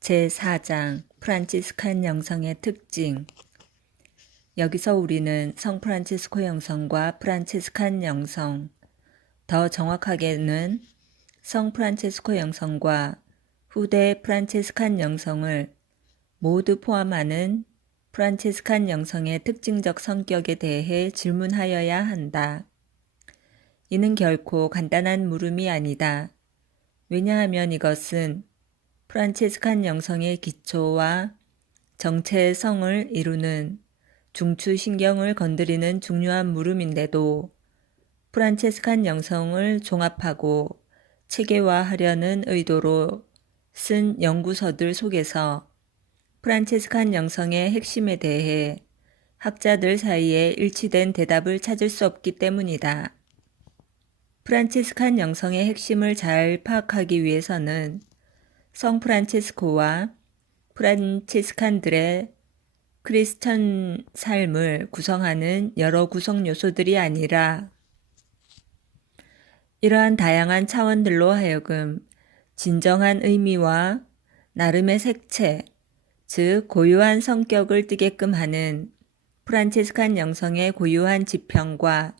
제4장 프란치스칸 영성의 특징. 여기서 우리는 성 프란치스코 영성과 프란치스칸 영성, 더 정확하게는 성 프란치스코 영성과 후대 프란치스칸 영성을 모두 포함하는 프란치스칸 영성의 특징적 성격에 대해 질문하여야 한다. 이는 결코 간단한 물음이 아니다. 왜냐하면 이것은 프란치스칸 영성의 기초와 정체성을 이루는 중추신경을 건드리는 중요한 물음인데도 프란치스칸 영성을 종합하고 체계화하려는 의도로 쓴 연구서들 속에서 프란치스칸 영성의 핵심에 대해 학자들 사이에 일치된 대답을 찾을 수 없기 때문이다. 프란치스칸 영성의 핵심을 잘 파악하기 위해서는 성 프란치스코와 프란치스칸들의 크리스천 삶을 구성하는 여러 구성 요소들이 아니라 이러한 다양한 차원들로 하여금 진정한 의미와 나름의 색채, 즉 고유한 성격을 띠게끔 하는 프란치스칸 영성의 고유한 지평과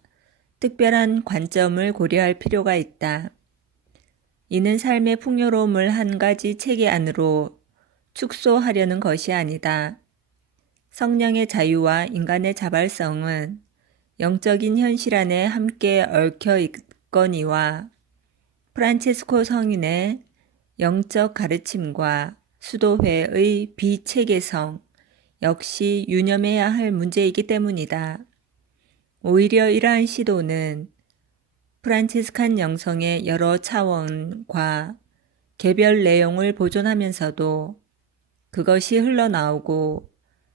특별한 관점을 고려할 필요가 있다. 이는 삶의 풍요로움을 한 가지 체계 안으로 축소하려는 것이 아니다. 성령의 자유와 인간의 자발성은 영적인 현실 안에 함께 얽혀 있거니와 프란치스코 성인의 영적 가르침과 수도회의 비체계성 역시 유념해야 할 문제이기 때문이다. 오히려 이러한 시도는 프란치스칸 영성의 여러 차원과 개별 내용을 보존하면서도 그것이 흘러나오고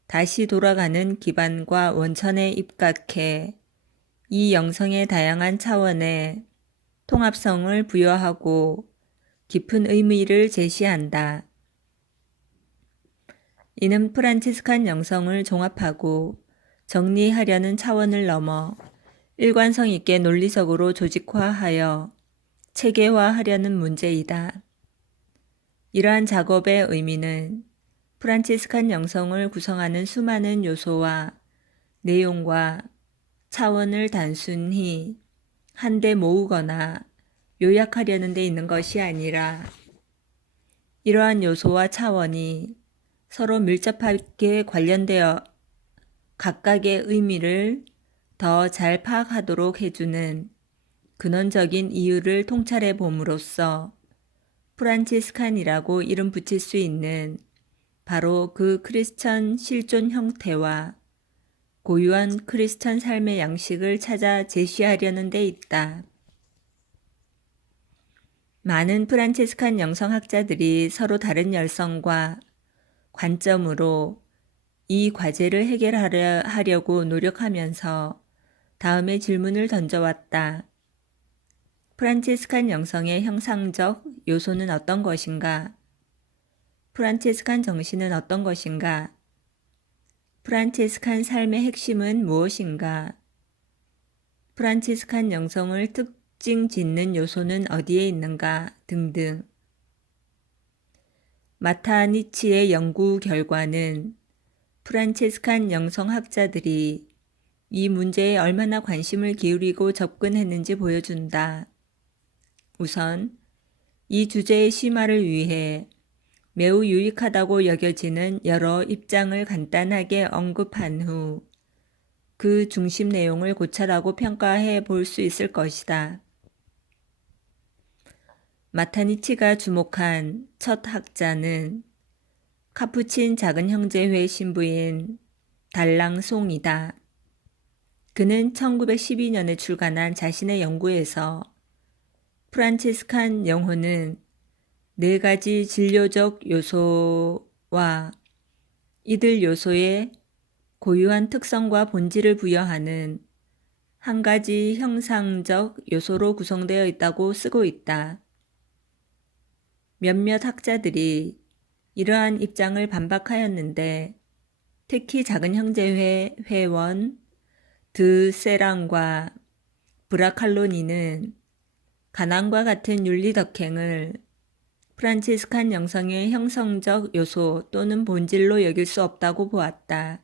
다시 돌아가는 기반과 원천에 입각해 이 영성의 다양한 차원에 통합성을 부여하고 깊은 의미를 제시한다. 이는 프란치스칸 영성을 종합하고 정리하려는 차원을 넘어 일관성 있게 논리적으로 조직화하여 체계화하려는 문제이다. 이러한 작업의 의미는 프란치스칸 영성을 구성하는 수많은 요소와 내용과 차원을 단순히 한데 모으거나 요약하려는 데 있는 것이 아니라 이러한 요소와 차원이 서로 밀접하게 관련되어 각각의 의미를 더 잘 파악하도록 해주는 근원적인 이유를 통찰해 봄으로써 프란치스칸이라고 이름 붙일 수 있는 바로 그 크리스천 실존 형태와 고유한 크리스천 삶의 양식을 찾아 제시하려는 데 있다. 많은 프란치스칸 영성학자들이 서로 다른 열성과 관점으로 이 과제를 해결하려고 노력하면서 다음의 질문을 던져왔다. 프란치스칸 영성의 형상적 요소는 어떤 것인가? 프란치스칸 정신은 어떤 것인가? 프란치스칸 삶의 핵심은 무엇인가? 프란치스칸 영성을 특징 짓는 요소는 어디에 있는가? 등등. 마타니치의 연구 결과는 프란치스칸 영성학자들이 이 문제에 얼마나 관심을 기울이고 접근했는지 보여준다. 우선 이 주제의 심화를 위해 매우 유익하다고 여겨지는 여러 입장을 간단하게 언급한 후 그 중심 내용을 고찰하고 평가해 볼 수 있을 것이다. 마타니치가 주목한 첫 학자는 카푸친 작은 형제회 신부인 달랑송이다. 그는 1912년에 출간한 자신의 연구에서 프란치스칸 영혼은 4가지 진료적 요소와 이들 요소에 고유한 특성과 본질을 부여하는 한 가지 형상적 요소로 구성되어 있다고 쓰고 있다. 몇몇 학자들이 이러한 입장을 반박하였는데 특히 작은 형제회 회원 드세랑과 브라칼로니는 가난과 같은 윤리 덕행을 프란치스칸 영성의 형성적 요소 또는 본질로 여길 수 없다고 보았다.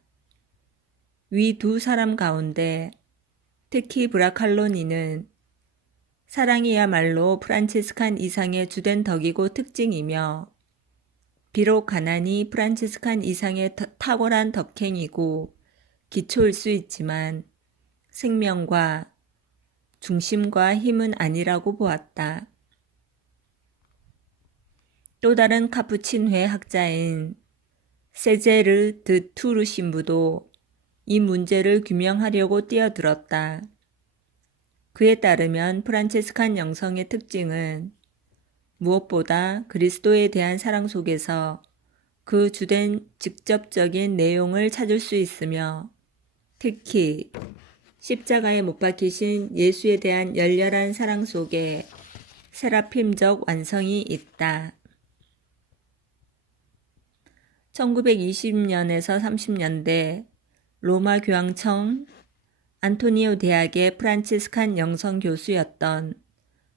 위 두 사람 가운데 특히 브라칼로니는 사랑이야말로 프란치스칸 이상의 주된 덕이고 특징이며 비록 가난이 프란치스칸 이상의 탁월한 덕행이고 기초일 수 있지만 생명과 중심과 힘은 아니라고 보았다. 또 다른 카푸친회 학자인 세제르 드 투르 신부도 이 문제를 규명하려고 뛰어들었다. 그에 따르면 프란치스칸 영성의 특징은 무엇보다 그리스도에 대한 사랑 속에서 그 주된 직접적인 내용을 찾을 수 있으며 특히 십자가에 못 박히신 예수에 대한 열렬한 사랑 속에 세라핌적 완성이 있다. 1920년에서 30년대 로마 교황청 안토니오 대학의 프란치스칸 영성 교수였던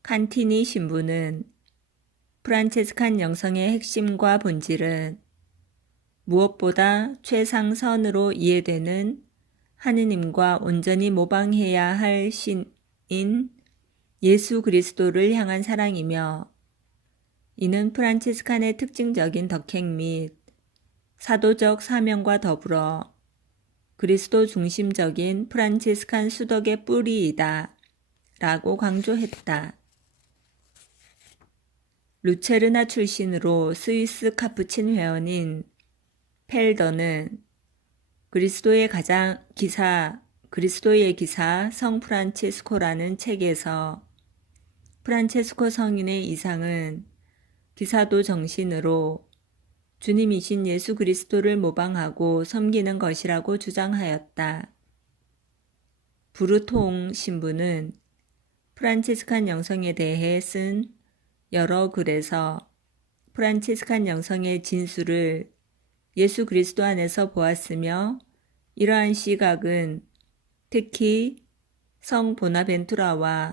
칸티니 신부는 프란치스칸 영성의 핵심과 본질은 무엇보다 최상선으로 이해되는 하느님과 온전히 모방해야 할 신인 예수 그리스도를 향한 사랑이며 이는 프란치스칸의 특징적인 덕행 및 사도적 사명과 더불어 그리스도 중심적인 프란치스칸 수덕의 뿌리이다 라고 강조했다. 루체르나 출신으로 스위스 카푸친 회원인 펠더는 그리스도의 기사 성 프란체스코라는 책에서 프란체스코 성인의 이상은 기사도 정신으로 주님이신 예수 그리스도를 모방하고 섬기는 것이라고 주장하였다. 부르통 신부는 프란치스칸 영성에 대해 쓴 여러 글에서 프란치스칸 영성의 진수를 예수 그리스도 안에서 보았으며 이러한 시각은 특히 성 보나벤투라와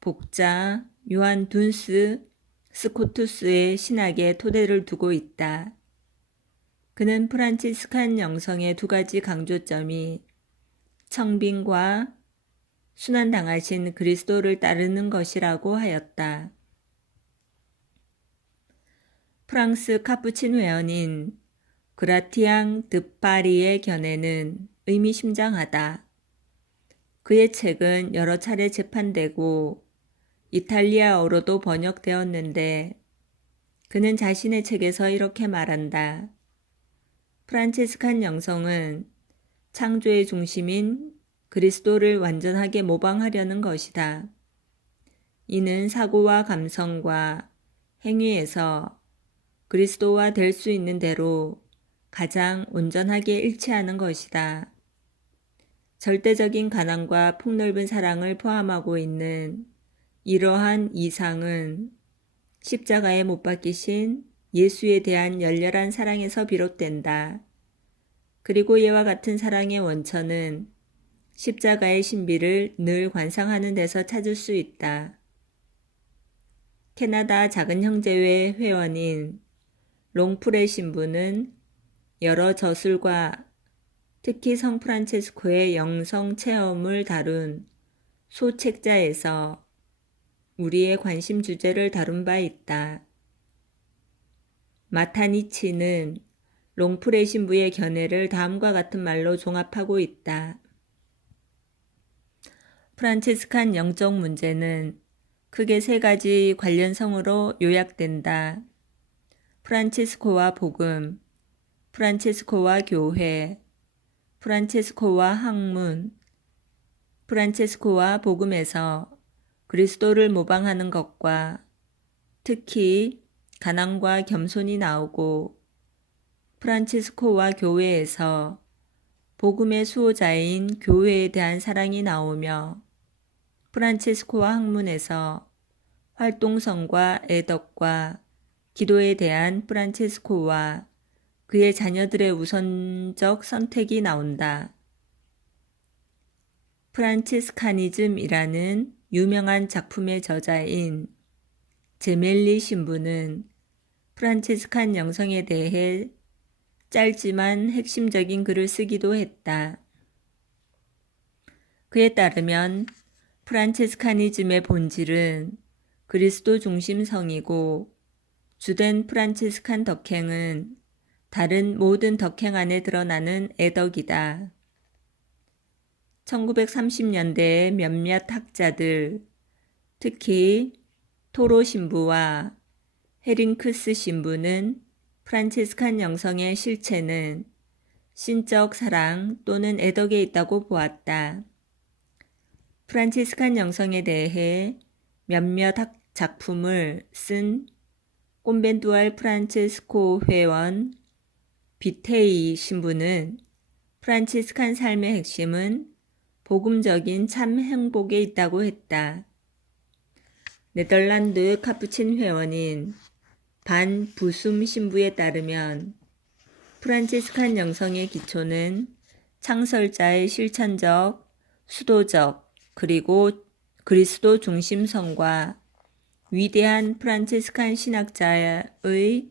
복자 요한 둔스 스코투스의 신학에 토대를 두고 있다. 그는 프란치스칸 영성의 두 가지 강조점이 청빙과 순환당하신 그리스도를 따르는 것이라고 하였다. 프랑스 카푸친 회원인 그라티앙 드 파리의 견해는 의미심장하다. 그의 책은 여러 차례 재판되고 이탈리아어로도 번역되었는데 그는 자신의 책에서 이렇게 말한다. 프란치스칸 영성은 창조의 중심인 그리스도를 완전하게 모방하려는 것이다. 이는 사고와 감성과 행위에서 그리스도와 될 수 있는 대로 가장 온전하게 일치하는 것이다. 절대적인 가난과 폭넓은 사랑을 포함하고 있는 이러한 이상은 십자가에 못 박히신 예수에 대한 열렬한 사랑에서 비롯된다. 그리고 이와 같은 사랑의 원천은 십자가의 신비를 늘 관상하는 데서 찾을 수 있다. 캐나다 작은 형제회 회원인 롱프레 신부는 여러 저술과 특히 성 프란체스코의 영성 체험을 다룬 소책자에서 우리의 관심 주제를 다룬 바 있다. 마타니치는 롱프레 신부의 견해를 다음과 같은 말로 종합하고 있다. 프란치스칸 영적 문제는 크게 세 가지 관련성으로 요약된다. 프란치스코와 복음, 프란체스코와 교회, 프란체스코와 학문, 프란체스코와 복음에서 그리스도를 모방하는 것과 특히 가난과 겸손이 나오고 프란체스코와 교회에서 복음의 수호자인 교회에 대한 사랑이 나오며 프란체스코와 학문에서 활동성과 애덕과 기도에 대한 프란체스코와 그의 자녀들의 우선적 선택이 나온다. 프란치스카니즘이라는 유명한 작품의 저자인 제멜리 신부는 프란치스칸 영성에 대해 짧지만 핵심적인 글을 쓰기도 했다. 그에 따르면 프란치스카니즘의 본질은 그리스도 중심성이고 주된 프란치스칸 덕행은 다른 모든 덕행 안에 드러나는 애덕이다. 1930년대의 몇몇 학자들, 특히 토로 신부와 헤링크스 신부는 프란치스칸 영성의 실체는 신적 사랑 또는 애덕에 있다고 보았다. 프란치스칸 영성에 대해 몇몇 작품을 쓴 꼼벤두알 프란체스코 회원 비테이 신부는 프란치스칸 삶의 핵심은 복음적인 참 행복에 있다고 했다. 네덜란드 카푸친 회원인 반 부숨 신부에 따르면 프란치스칸 영성의 기초는 창설자의 실천적, 수도적, 그리고 그리스도 중심성과 위대한 프란치스칸 신학자의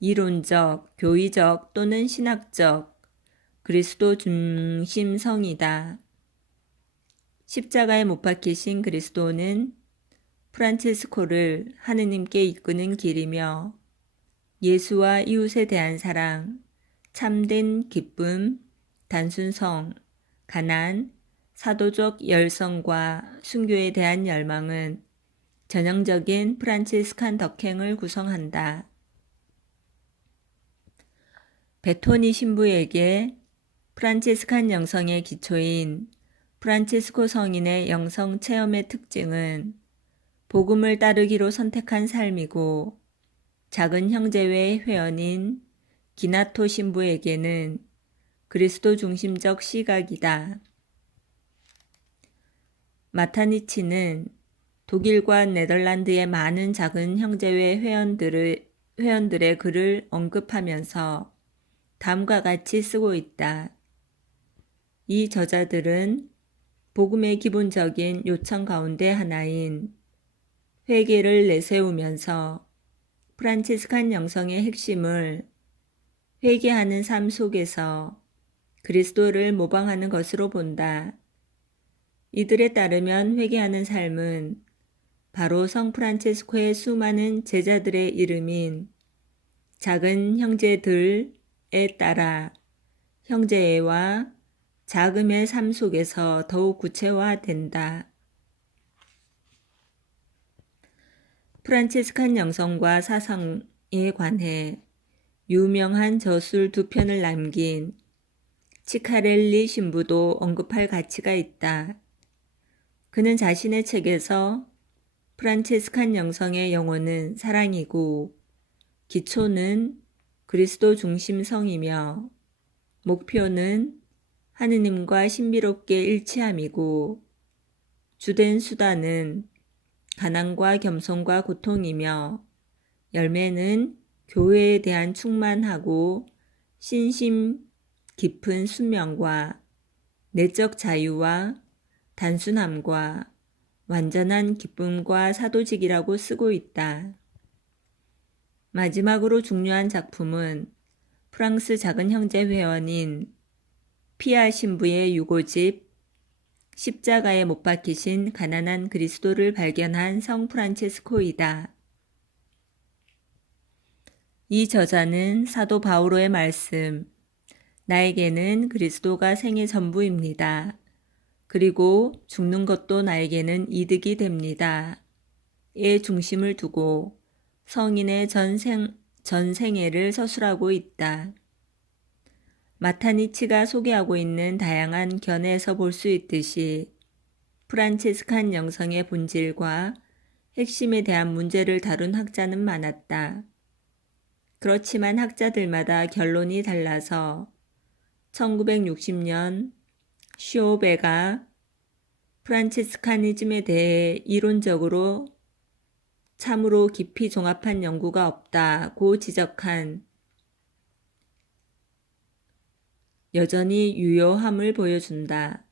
이론적, 교의적 또는 신학적 그리스도 중심성이다. 십자가에 못 박히신 그리스도는 프란치스코를 하느님께 이끄는 길이며 예수와 이웃에 대한 사랑, 참된 기쁨, 단순성, 가난, 사도적 열성과 순교에 대한 열망은 전형적인 프란치스칸 덕행을 구성한다. 베토니 신부에게 프란치스칸 영성의 기초인 프란치스코 성인의 영성 체험의 특징은 복음을 따르기로 선택한 삶이고 작은 형제회 회원인 기나토 신부에게는 그리스도 중심적 시각이다. 마타니치는 독일과 네덜란드의 많은 작은 형제회 회원들의 글을 언급하면서 다음과 같이 쓰고 있다. 이 저자들은 복음의 기본적인 요청 가운데 하나인 회개를 내세우면서 프란치스칸 영성의 핵심을 회개하는 삶 속에서 그리스도를 모방하는 것으로 본다. 이들에 따르면 회개하는 삶은 바로 성 프란체스코의 수많은 제자들의 이름인 작은 형제들에 따라 형제애와 자금의 삶 속에서 더욱 구체화된다. 프란치스칸 영성과 사상에 관해 유명한 저술 2편을 남긴 치카렐리 신부도 언급할 가치가 있다. 그는 자신의 책에서 프란치스칸 영성의 영혼은 사랑이고 기초는 그리스도 중심성이며 목표는 하느님과 신비롭게 일치함이고 주된 수단은 가난과 겸손과 고통이며 열매는 교회에 대한 충만하고 신심 깊은 순명과 내적 자유와 단순함과 완전한 기쁨과 사도직이라고 쓰고 있다. 마지막으로 중요한 작품은 프랑스 작은 형제 회원인 피아 신부의 유고집 십자가에 못 박히신 가난한 그리스도를 발견한 성 프란체스코이다. 이 저자는 사도 바오로의 말씀, 나에게는 그리스도가 생의 전부입니다. 그리고 죽는 것도 나에게는 이득이 됩니다. 의 중심을 두고 성인의 전생애를 서술하고 있다. 마타니치가 소개하고 있는 다양한 견해에서 볼 수 있듯이 프란치스칸 영성의 본질과 핵심에 대한 문제를 다룬 학자는 많았다. 그렇지만 학자들마다 결론이 달라서 1960년 쇼베가 프란치스카니즘에 대해 이론적으로 참으로 깊이 종합한 연구가 없다고 지적한 여전히 유효함을 보여준다.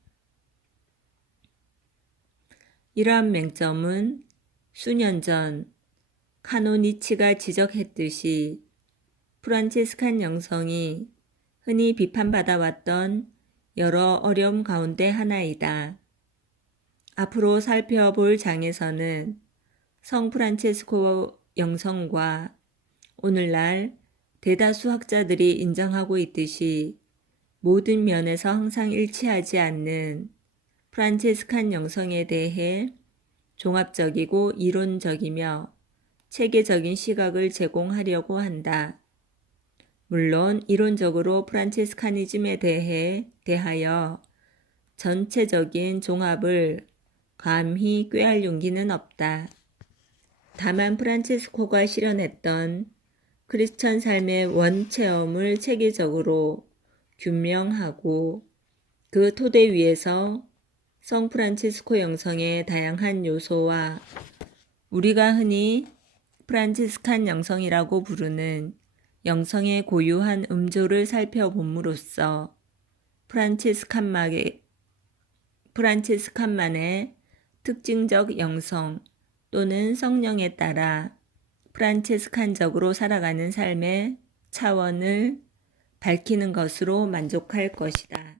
이러한 맹점은 수년 전 카노니치가 지적했듯이 프란치스칸 영성이 흔히 비판받아왔던 여러 어려움 가운데 하나이다. 앞으로 살펴볼 장에서는 성 프란체스코 영성과 오늘날 대다수 학자들이 인정하고 있듯이 모든 면에서 항상 일치하지 않는 프란체스칸 영성에 대해 종합적이고 이론적이며 체계적인 시각을 제공하려고 한다. 물론 이론적으로 프란치스카니즘에 대하여 전체적인 종합을 감히 꾀할 용기는 없다. 다만 프란체스코가 실현했던 크리스천 삶의 원체험을 체계적으로 규명하고 그 토대 위에서 성 프란치스코 영성의 다양한 요소와 우리가 흔히 프란치스칸 영성이라고 부르는 영성의 고유한 음조를 살펴봄으로써 프란치스칸만의 특징적 영성 또는 성령에 따라 프란치스칸적으로 살아가는 삶의 차원을 밝히는 것으로 만족할 것이다.